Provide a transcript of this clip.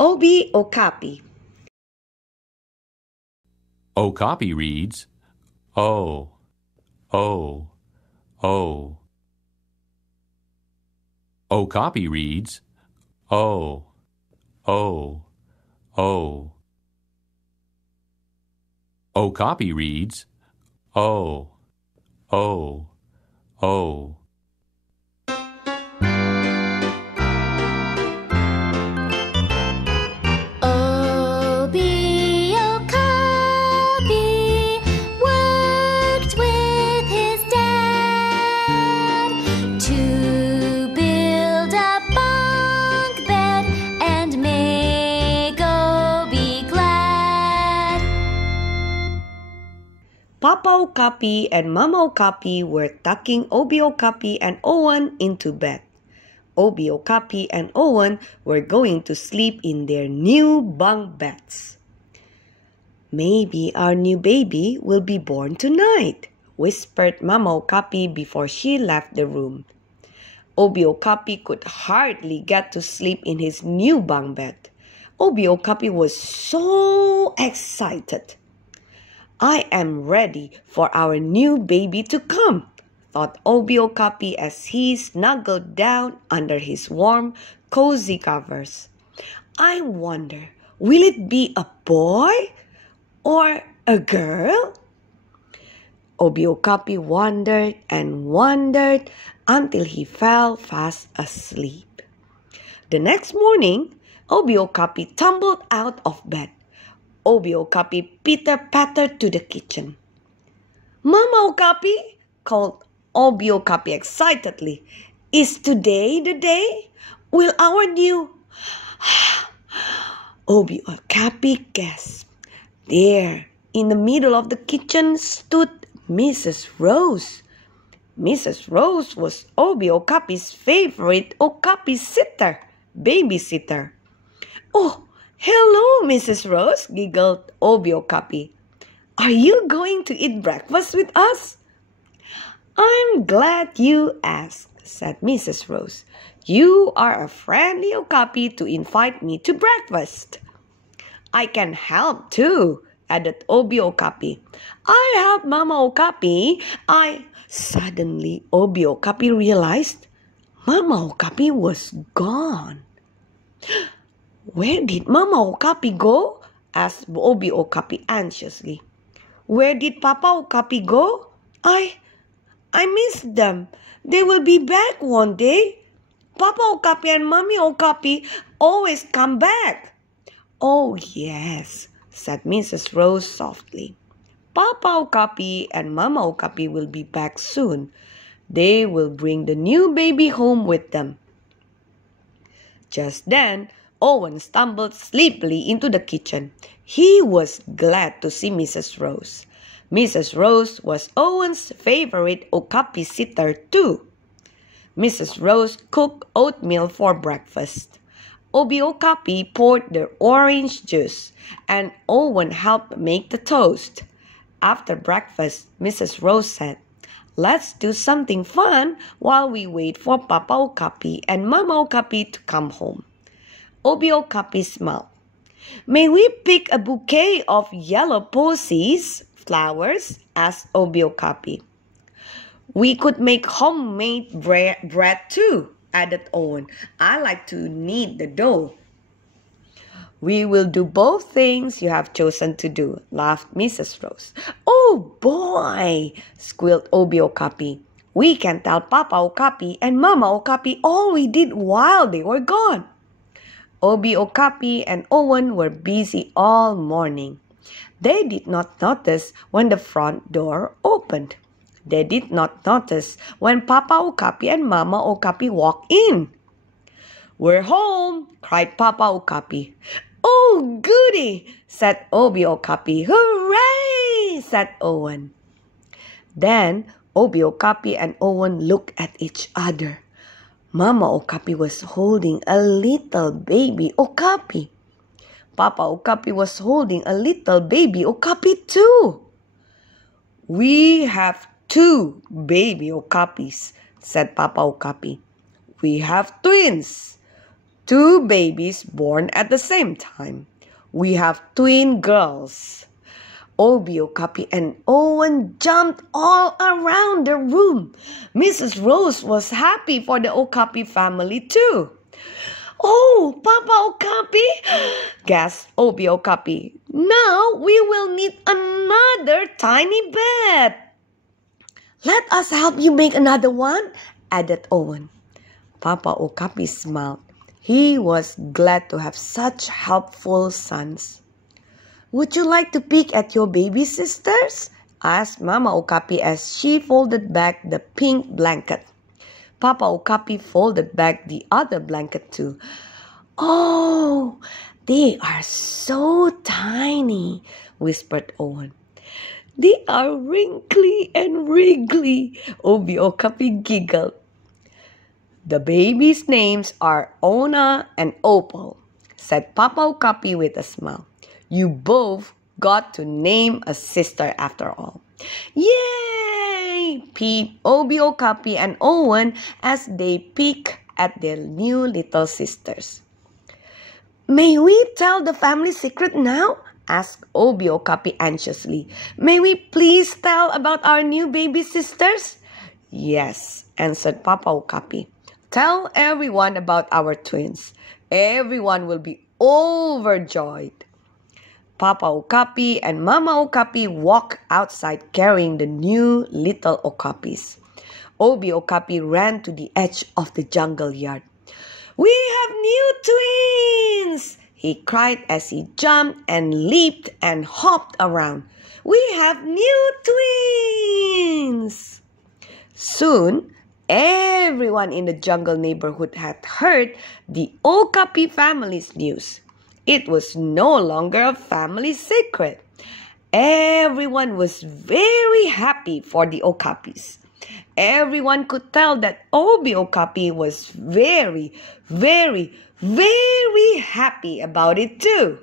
Obie Okapi. Okapi reads O, O, O. Okapi reads O, O, O. Okapi reads O, O, O. Obie Okapi worked with his dad to build a bunk bed and make Obie glad. Papa Okapi and Mama Okapi were tucking Obie Okapi and Owen into bed. Obie Okapi and Owen were going to sleep in their new bunk beds. "Maybe our new baby will be born tonight," whispered Mama Okapi before she left the room. Obie Okapi could hardly get to sleep in his new bunk bed. Obie Okapi was so excited. "I am ready for our new baby to come," thought Obie Okapi as he snuggled down under his warm, cozy covers. "I wonder, will it be a boy or a girl?" Obie Okapi wondered and wondered until he fell fast asleep. The next morning, Obie Okapi tumbled out of bed. Obie Okapi pitter-pattered to the kitchen. "Mama Okapi," called Obie Okapi excitedly, "is today the day? Will our new..." Obie Okapi gasped. There, in the middle of the kitchen, stood Mrs. Rose. Mrs. Rose was Obie Okapi's favorite Okapi sitter, babysitter. "Oh, hello, Mrs. Rose," giggled Obie Okapi. "Are you going to eat breakfast with us?" "I'm glad you asked," said Mrs. Rose. "You are a friendly Okapi to invite me to breakfast." "I can help too," added Obie Okapi. "I help Mama Okapi. Suddenly, Obie Okapi realized Mama Okapi was gone. "Where did Mama Okapi go?" asked Obie Okapi anxiously. "Where did Papa Okapi go? I missed them. They will be back one day. Papa Okapi and Mommy Okapi always come back." "Oh, yes," said Mrs. Rose softly. "Papa Okapi and Mama Okapi will be back soon. They will bring the new baby home with them." Just then, Owen stumbled sleepily into the kitchen. He was glad to see Mrs. Rose. Mrs. Rose was Owen's favorite Okapi sitter too. Mrs. Rose cooked oatmeal for breakfast. Obie Okapi poured the orange juice, and Owen helped make the toast. After breakfast, Mrs. Rose said, "Let's do something fun while we wait for Papa Okapi and Mama Okapi to come home." Obie Okapi smiled. "May we pick a bouquet of yellow posies, flowers?" asked Obie Okapi. "We could make homemade bread too," added Owen. "I like to knead the dough." "We will do both things you have chosen to do," laughed Mrs. Rose. "Oh boy!" squealed Obie Okapi. "We can tell Papa Okapi and Mama Okapi all we did while they were gone." Obie Okapi and Owen were busy all morning. They did not notice when the front door opened. They did not notice when Papa Okapi and Mama Okapi walked in. "We're home!" cried Papa Okapi. "Oh, goody!" said Obie Okapi. "Hooray!" said Owen. Then Obie Okapi and Owen looked at each other. Mama Okapi was holding a little baby Okapi. Papa Okapi was holding a little baby Okapi too. "We have 2 baby Okapis," said Papa Okapi. "We have twins." 2 babies born at the same time. We have twin girls. Obie Okapi and Owen jumped all around the room. Mrs. Rose was happy for the Okapi family too. "Oh, Papa Okapi," gasped Obie Okapi. "Now we will need another tiny bed." "Let us help you make another one," added Owen. Papa Okapi smiled. He was glad to have such helpful sons. "Would you like to peek at your baby sisters?" asked Mama Okapi as she folded back the pink blanket. Papa Okapi folded back the other blanket too. "Oh, they are so tiny," whispered Owen. "They are wrinkly and wriggly," Obie Okapi giggled. "The babies' names are Ona and Opal," said Papa Okapi with a smile. "You both got to name a sister after all." "Yay!" peeped Obie Okapi and Owen as they peeked at their new little sisters. "May we tell the family secret now?" asked Obie Okapi anxiously. "May we please tell about our new baby sisters?" "Yes," answered Papa Okapi. "Tell everyone about our twins. Everyone will be overjoyed." Papa Okapi and Mama Okapi walked outside carrying the new little Okapis. Obie Okapi ran to the edge of the jungle yard. "We have new twins!" he cried as he jumped and leaped and hopped around. "We have new twins!" Soon, everyone in the jungle neighborhood had heard the Okapi family's news. It was no longer a family secret. Everyone was very happy for the Okapis. Everyone could tell that Obie Okapi was very, very, very happy about it too.